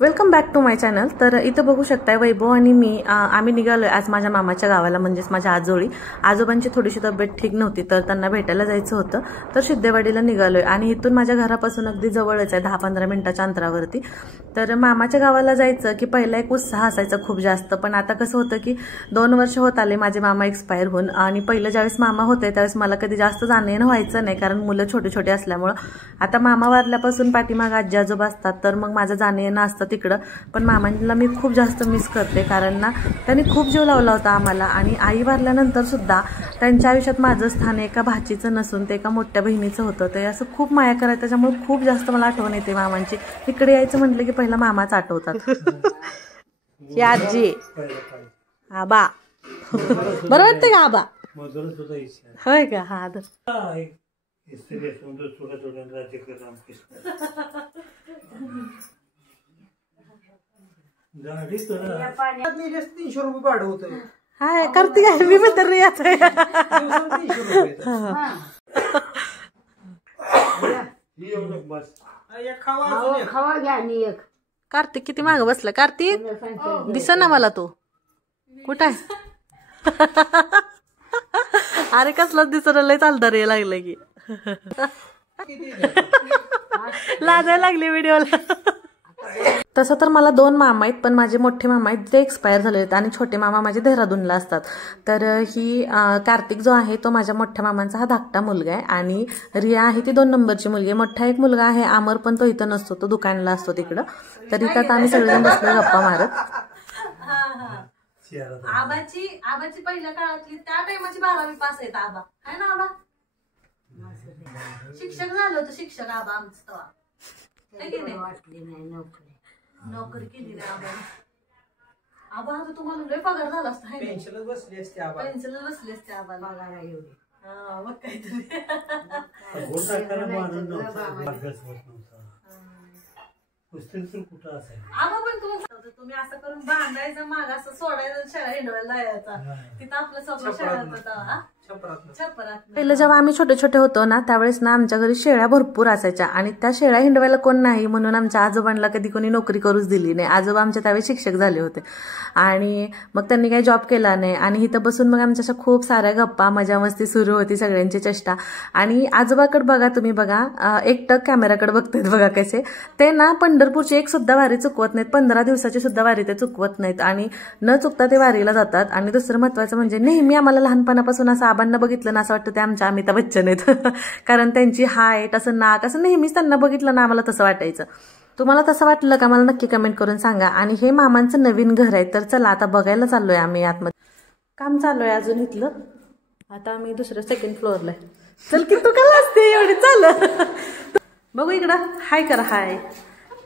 Welcome back to my channel. तर इथं बघू शकताय वैभव आणि मी आम्ही निघालोय आज माझ्या मामाच्या गावाला, म्हणजेच माझ्या आजोळी। आजोबांची थोडीशी तब्येत ठीक नव्हती तर त्यांना भेटायला जायचं होतं, तर सिद्धेवाडीला निघालोय आणि इथून माझ्या घरापासून अगदी जवळच आहे, 10-15 मिनिटाच्या अंतरावरती। तर मामाच्या गावाला जायचं की पहिला एक उत्साह असायचा खूप जास्त, पण आता कसं होतं की 2 वर्ष होत आले माझे मामा एक्सपायर होऊन, आणि पहिलं ज्यावेळेस मामा होते त्यावेळेस मला कधी जास्त जाणं व्हायचं नाही, कारण मुलं छोटे छोटे असल्यामुळे। आता मामा वारल्यापासून पाठीमाग आजी आजोबा असतात, तर मग माझं जाणं येणं असतं तिकडं। पण मामांना मी खूप जास्त मिस करते, कारण ना त्यांनी खूप जीव लावला होता आम्हाला, आणि आई वारल्यानंतर सुद्धा त्यांच्या आयुष्यात माझं स्थान एका भाचीचं नसून ते एका मोठ्या बहिणीचं होतं। ते असं खूप माया करायचं, त्याच्यामुळे खूप जास्त मला आठवण येते मामांची। इकडे यायचं म्हटलं की पहिला मामाच आठवतात। ही आजी, आबा बरं वाटतं का आबा? होय का? हा हाय करते काय मी पण तर याच कार्तिक किती मागं बसला? कार्तिक दिस ना मला, तो कुठं आहे? अरे कसलाच दिसत लय चालतं रे, लागलं की लाजायला लागली व्हिडिओला। तसं तर मला 2 मामा आहेत, पण माझे मोठे मामा आहेत ते एक्सपायर झाले आहेत, आणि छोटे मामा माझे देहरादूनला असतात। तर ही कार्तिक जो आहे तो माझ्या मोठ्या मामांचा हा धाकटा मुलगा आहे, आणि रिया आहे ती 2 नंबरची मुलगी आहे। मोठा एक मुलगा आहे अमर, पण तो इथं नसतो, तो दुकानला असतो तिकडं। तर इथं आम्ही सगळेजण बसलो गप्पा मारत। आबाची पहिल्या काळातली त्या टाइमाची 12वी पास आहेत आबा, आहे ना आबा? शिक्षक झालं होतं, शिक्षक आबा आमचं तेव्हा, नोकरी केली नाही आबाने। आबा आता तुम्हाला लय पगार झाला असता, पेन्शनच बसली असते आबा, पेन्शनच बसली असते आबाला पगार एवढी। हा मग काहीतरी आबा पण तुम्ही असं करून बांधायचं, माग असं सोडायचं, शेळ्या हिंडवायला जायचा, तिथं आपलं सगळं शेळ्या होतं। पहिलं जेव्हा आम्ही छोटे छोटे होतो ना, त्यावेळेस ना आमच्या घरी शेळ्या भरपूर असायच्या, आणि त्या शेळ्या हिंडवायला कोण नाही म्हणून आमच्या आजोबांना कधी कोणी नोकरी करूच दिली नाही। आजोबा आमच्या त्यावेळी शिक्षक झाले होते, आणि मग त्यांनी काही जॉब केला नाही, आणि इथं बसून मग आमच्या खूप साऱ्या गप्पा मजा मस्ती सुरू होती, सगळ्यांची चेष्टा। आणि आजोबाकडे बघा तुम्ही, बघा एकटक कॅमेराकडे बघतायत बघा कसे ते ना, पंढरपूरची एक सुद्धा वारी चुकवत नाहीत, 15 दिवसाची सुद्धा वारी ते चुकवत नाहीत, आणि न चुकता ते वारीला जातात। आणि दुसरं महत्वाचं म्हणजे नेहमी आम्हाला लहानपणापासून असं आबांना बघितलं ना असं वाटतं ते आमच्या अमिताभ बच्चन आहेत कारण त्यांची हाईट, असं नाक, असं नेहमीच त्यांना बघितलं ना आम्हाला तसं वाटायचं। तुम्हाला तसं वाटलं का मला नक्की कमेंट करून सांगा। आणि हे मामांचं नवीन घर आहे, तर चला आता बघायला चाललोय आम्ही आतमध्ये। काम चालू आहे अजून इथलं, आता आम्ही दुसऱ्या 2nd फ्लोअरला आहे। चल की तू का असते एवढी, चाल बघू इकडं, हाय करा, हाय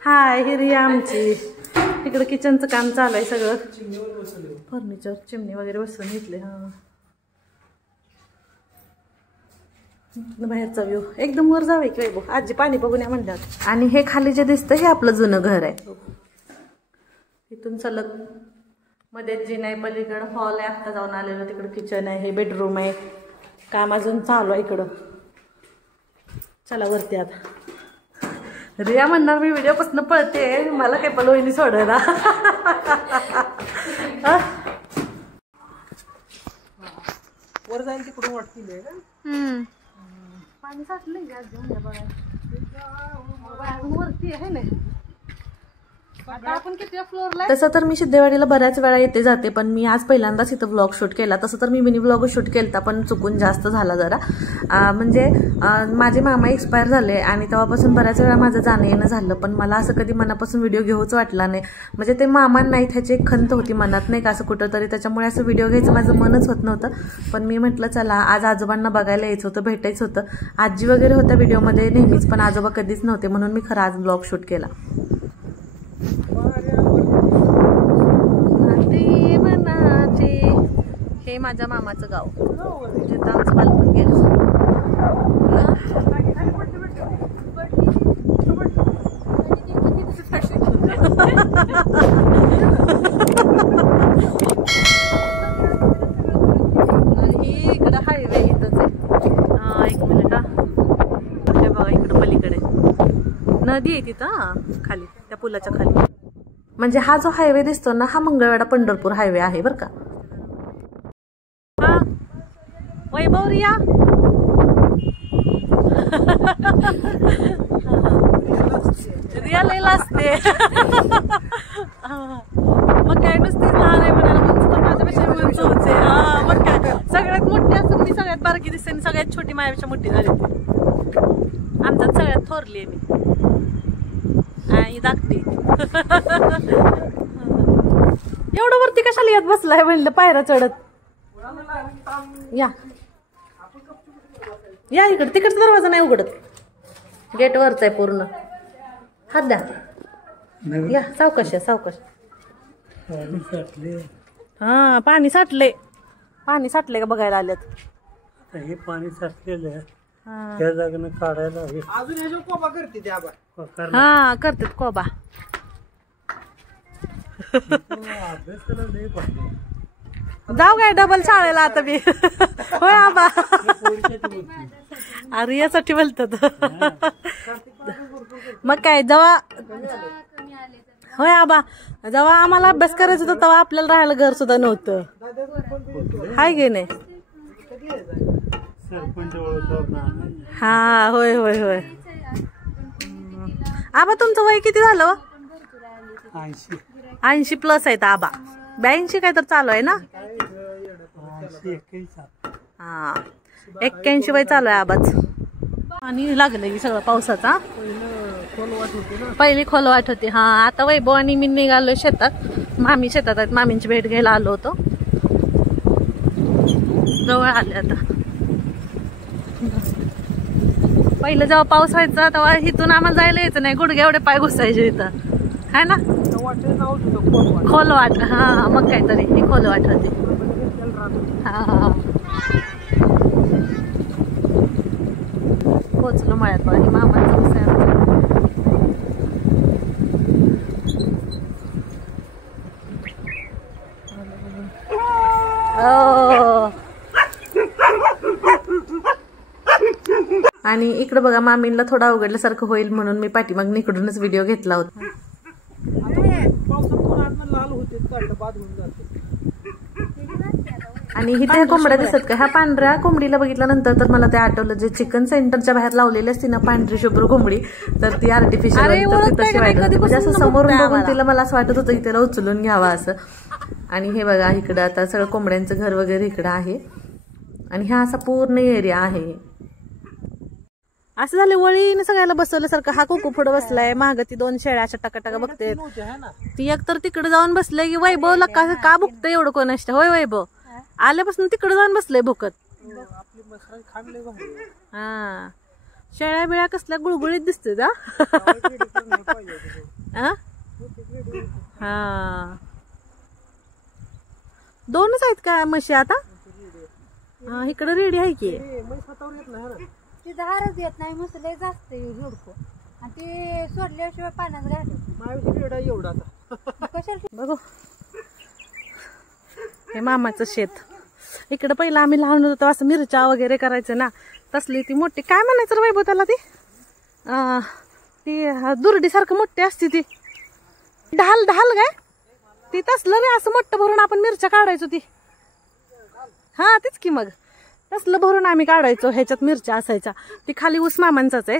हाय। ही रिया आमची, इकडं किचनचं काम चालू आहे, सगळं फर्निचर चिमणी वगैरे बसून घेतले। हा बाहेरचा व्ह्यू एकदम वर जावे की वैभव, आजी पाणी बघून या म्हणतात। आणि हे खाली जे दिसतं हे आपलं जुनं घर आहे, इथून सलग मध्ये जी नाही, पलीकडं हॉल आहे, आता जाऊन आलेलं, तिकडं किचन आहे, हे बेडरूम आहे, काम अजून चालू आहे इकडं। चला वरती आता। रिया म्हणणार मी व्हिडिओपासून पळते, मला काय पलवणी सोडायला वर जाईल तिकडून वाटतील का पाणी साठलं वरती आहे ना। तसं तर मी सिद्धेवाडीला बऱ्याच वेळा येते जाते, पण मी आज पहिल्यांदाच इथं व्लॉग शूट केला। तसं तर मी मिनी व्लॉग शूट केला, पण चुकून जास्त झाला जरा। म्हणजे माझे मामा एक्सपायर झाले, आणि तेव्हापासून बऱ्याच वेळा माझं जाणं येणं झालं, पण मला असं कधी मनापासून व्हिडिओ घेऊच वाटला नाही। म्हणजे ते मामा नाहीत ह्याची एक खंत होती मनात, नाही का, असं कुठं तरी, त्याच्यामुळे असं व्हिडिओ घ्यायचं माझं मनच होत नव्हतं। पण मी म्हटलं चला आज आजोबांना बघायला यायचं होतं, भेटायचं होतं। आजी वगैरे होत्या व्हिडिओमध्ये नेहमीच, पण आजोबा कधीच नव्हते, म्हणून मी खरं आज व्लॉग शूट केला। हे माझ्या मामाचं गाव, जिथं आमचं बालपण गेलं। इकडं हायवे इथंच आहे, 1 मिनिट हे बघा इकडं पलीकडे नदी आहे तिथं, खाली त्या पुलाच्या खाली। म्हणजे हा जो हायवे दिसतो ना हा मंगळवेढा पंढरपूर हायवे आहे बरं का. हा वैभव रिया रिया लई लाजते. मग काय नुसतीच लहान आहे म्हणाला उंच तर माझ्यापेक्षा उंच उंच आहे. हा मग काय सगळ्यात मोठी असून मी सगळ्यात बारकी दिसते आणि सगळ्यात छोटी माझ्यापेक्षा मोठी झाली ती. आमच्यात सगळ्यात थोरली आहे मी आणि धाकटी. एवढं वरती कशाला येत बसलाय म्हणलं पायऱ्या चढत. या या इकडे तिकडचा दरवाजा नाही उघडत गेट वरच आहे पूर्ण. हात द्या या सावकाश या सावकाश. हा पाणी साठले का बघायला आल्यात. हे पाणी साठलेलं आहे त्या जागेनं काढायला अजून कोबा करते. हा करतात कोबा. जाऊ काय डबल शाळेला आता मी. होय आबा अरे यासाठी बोलतात. मग काय जेव्हा होय आबा जेव्हा आम्हाला अभ्यास करायचा होता तेव्हा आपल्याला राहायला घर सुद्धा नव्हतं. हाय गे नाही. हा होय होय होय. आबा तुमचं वय किती झालं? 80 प्लस आहेत आबा. 82 काय तर चालू आहे ना. हा 81 वय चालू आहे आबाच. आणि लागलं की सगळं पावसाचा. पहिली खोल वाट होती. हा आता वैभव आणि मी निघालोय शेतात. मामी शेतात आहेत. मामींची भेट घ्यायला आलो होतो. जवळ आले आता. पहिलं जेव्हा पाऊस व्हायचा तेव्हा इथून आम्हाला जायला यायचं नाही. गुडघे एवढे पाय घुसायचे इथं है ना. खोल वाट. हा मग काहीतरी ही खोल वाट होती. हा पोचलो मळ्यात बघा. ही मामाचं कसं आहे आणि इकडे बघा मामींना थोडा अवघडल्यासारखं होईल म्हणून मी पाठीमाग इकडूनच व्हिडिओ घेतला होता. आणि इथे कोंबड्या दिसत का ह्या पांढऱ्या कोंबडीला बघितल्यानंतर तर मला ते आठवलं जे चिकन सेंटरच्या बाहेर लावलेली असती ना पांढरी शुभ्र कोंबडी तर ती आर्टिफिशियल म्हणजे असं समोरून बघून तिला मला असं वाटत होतं की त्याला उचलून घ्यावा असं. आणि हे बघा इकडं आता सगळं कोंबड्यांचं घर वगैरे इकडं आहे आणि हा असा पूर्ण एरिया आहे. असं झालं वळीने सगळ्याला बसवल्यासारखं. हा कुकू पुढे बसलाय माग ती 2 शेळ्या अशा टकाटका बघते. ती एक तर तिकडे जाऊन बसलंय की वैभवला का बघतंय एवढं कोणाष्ट. होय वैभव आल्यापासून तिकडे जाऊन बसलंय भुकत. हा शेळ्या बिळ्या कसल्या गुळगुळीत दिसते का. हा 2च आहेत का म्हशी आता. हा इकडे रेडी आहे की. ती धारच येत नाही मसले जास्त हुडको आणि ते सोडल्याशिवाय पाण्यात घालत. बघू हे मामाचं शेत. इकडे पहिला आम्ही लहान होतो असं मिरच्या वगैरे करायचं ना तसली ती मोठी काय म्हणायचं वैभव त्याला ती दुर्डी सारखं मोठी असते ती ढाल ढाल काय ती तसलं रे असं मोठं भरून आपण मिरच्या काढायचो ती. हा तीच की मग तसलं भरून आम्ही काढायचो. ह्याच्यात मिरच्या असायच्या. ती खाली ऊस मामांचाच आहे.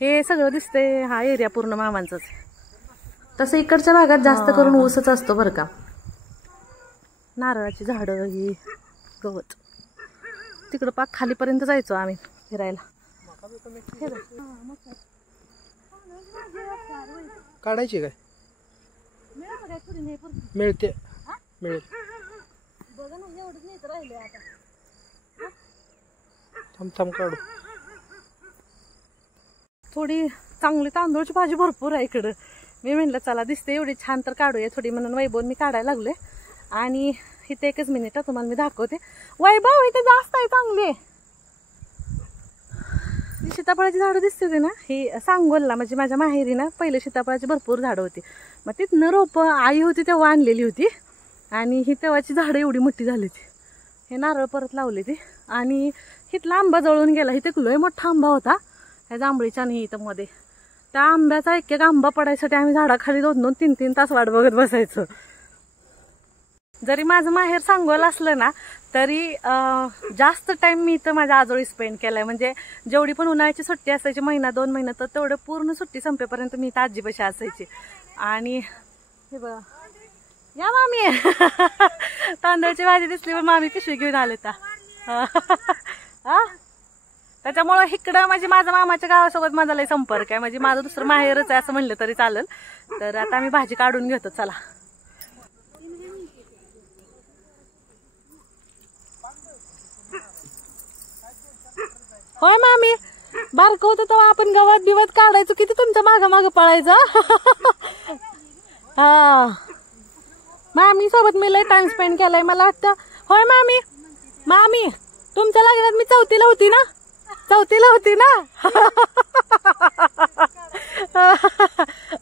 हे सगळं दिसतंय हा एरिया पूर्ण मामांचाच आहे. तसं इकडच्या भागात जास्त करून ऊसच असतो बरं का. नारळाची झाडं ही गवत तिकडं पाक खालीपर्यंत जायचो आम्ही फिरायला. काढायची काय मिळते मिळेल. थांब काढू. थोडी चांगली तांदूळची भाजी भरपूर आहे इकडं. मी म्हणलं चला दिसते एवढी छान तर काढूया थोडी म्हणून वैभव मी काढायला लागले. आणि इथे एकच मिनिट तुम्हाला मी दाखवते. वैभव इथे जास्त आहे चांगली. सीताफळाची झाडं दिसते ते ना ही सांगोलला म्हणजे माझ्या माहेरी ना पहिले सीताफळाची भरपूर झाडं होती. मग तिथनं रोपं आई होती तेव्हा आणलेली होती आणि ही तेव्हाची झाडं एवढी मोठी झाली ती. हे नारळ परत लावली ती आणि इथला आंबा जळून गेला. इथे लय मोठा आंबा होता ह्या जांभळीच्या आणि इथं मध्ये त्या आंब्याचा एक एक आंबा पडायसाठी आम्ही झाडाखाली 2-2, 3-3 तास वाट बघत बसायचो. जरी माझं माहेर सांगोला असलं ना तरी जास्त टाइम मी इथं माझ्या आजोळी स्पेंड केलाय. म्हणजे जेवढी पण उन्हाळ्याची सुट्टी असायची, 1-2 महिने, तर तेवढं पूर्ण सुट्टी संपेपर्यंत मी इथं आजीपाशी असायची. आणि हे बघा, या मामी तांदळाची भाजी दिसली पण मामी पिशवी घेऊन आले त्या. त्याच्यामुळं इकडं म्हणजे माझ्या मामाच्या गावासोबत माझा लय संपर्क आहे. म्हणजे माझं दुसरं माहेरच आहे असं म्हणलं तरी चालेल. तर आता आम्ही भाजी काढून घेतो. चला. होय मामी, बारकं होतं तेव्हा आपण गवत बिवत काढायचो, किती तुमच्या मागं पळायचं. हा, मामी सोबत मी लय टाइम स्पेंड केलाय मला वाटतं. होय मामी, मामी तुमच्या लग्नात मी चौथीला होती ना.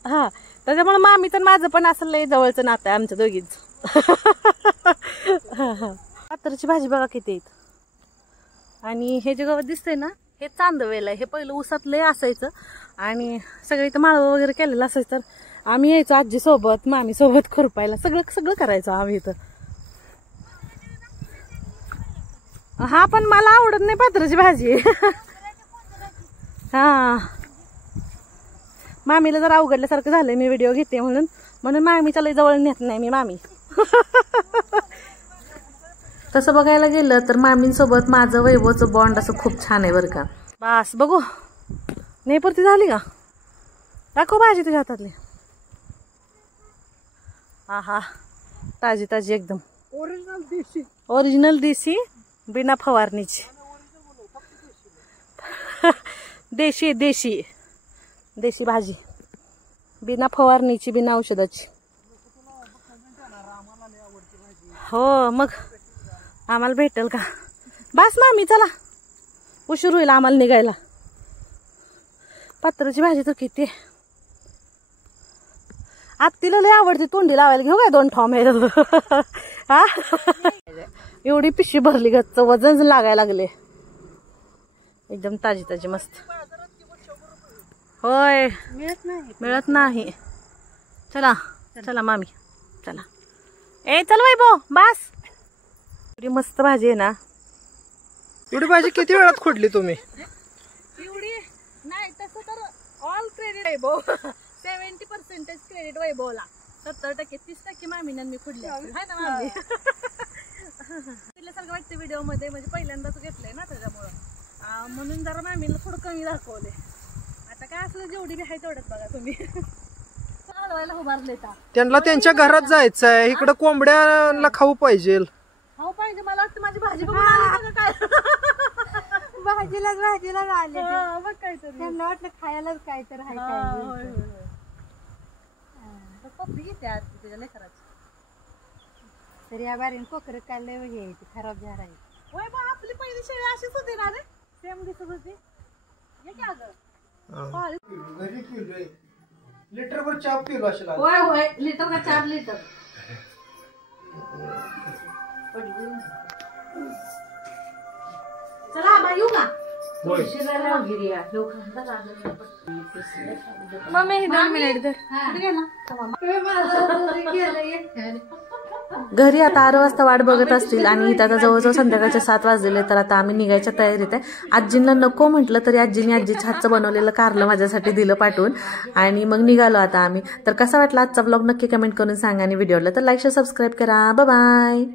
हा, त्याच्यामुळे मामी तर माझं पण असं लय जवळचं नातं आहे आमच्या दोघीच. पातरची भाजी बघा किती आहेत. आणि हे जे गवत दिसतंय ना, हे चांदवेल आहे. हे पहिलं ऊसात लय असायचं आणि सगळं इथं माळव वगैरे केलेलं असायचं. तर आम्ही यायचो आजी सोबत, मामी सोबत खुरपायला, सगळं करायचो आम्ही इथं. हा, पण मला आवडत नाही पात्राची भाजी. हा, मामीला जर अवघडल्यासारखं झालंय मी व्हिडिओ घेते म्हणून मामीच्या लय जवळ नेत नाही मी मामी. तसं बघायला गेलं तर मामींसोबत माझं वैभवचं बॉन्ड असं खूप छान आहे बरं का. बस बघू, नेपुरती झाली का? दाखव भाजी तुझ्या हातातली. हा, ताजी ताजी एकदम ओरिजिनल देशी, बिना फवारणीची. देशी भाजी, बिना फवारणीची, बिना औषधाची. हो, मग आम्हाला भेटेल का? बस मामी चला, उशीर होईल आम्हाला निघायला. पात्राची भाजी तर किती आत्तीला लय आवडते. तोंडी लावायला घेऊ काय 2 ठॉम. हा, एवढी पिशवी भरली, गच्च वजन लागायला लागले. एकदम ताजी ताजी मस्त. होय, मिळत नाही. चला मामी, चला. चल वैभव, बस. एवढी मस्त भाजी आहे ना. एवढी भाजी किती वेळात खोडली तुम्ही? एवढी नाही, तसं तर ऑल क्रेडिट वैभव. 70% क्रेडिट वैभवला, 70%, 30% मामीनं मी खोडली आहे ना मामी. तिथल्यासारखं वाटतं व्हिडिओ मध्ये, म्हणजे पहिल्यांदाच घेतलंय ना त्याच्यामुळं, म्हणून जरा मामीला थोडं कमी दाखवले. आता काय असलं जेवढी बी आहे तेवढंच बघा तुम्ही. उभारले त्यांना त्यांच्या घरात जायचंय, इकडं कोंबड्याला खाऊ पाहिजे. मला वाटतं माझी भाजी बघून आली का काय. भाजीलाच आले. मग काहीतरी त्यांना वाटलं खायलाच काय तर आहे. पप्पी घेते आज तुझ्या लेकराची. तरी या बारीन कोकर काढले हे खराब झाला आहे. होय बा, आपली पहिली शेळी अशीच होती ना रे, सेम दिसत होती. हे काय घरी पिलोय, लिटरभर चहा पिलो असेल. होय, लिटर का 4 लिटर. चला बा, येऊ का? मम्मी 2 मिनिट धर. घरी आता 8 वाजता वाट बघत असतील आणि इथं आता जवळजवळ संध्याकाळचे 7 वाजलेले. तर आता आम्ही निघायच्या तयारीत आहे. आजींना नको म्हटलं तरी आजींनी आजीच्या हातचं बनवलेलं कारलं माझ्यासाठी दिलं पाठवून आणि मग निघालो आता आम्ही. तर कसा वाटला आजचा ब्लॉग नक्की कमेंट करून सांगा आणि व्हिडिओला तर लाईक शेअर सबस्क्राईब करा. Bye bye.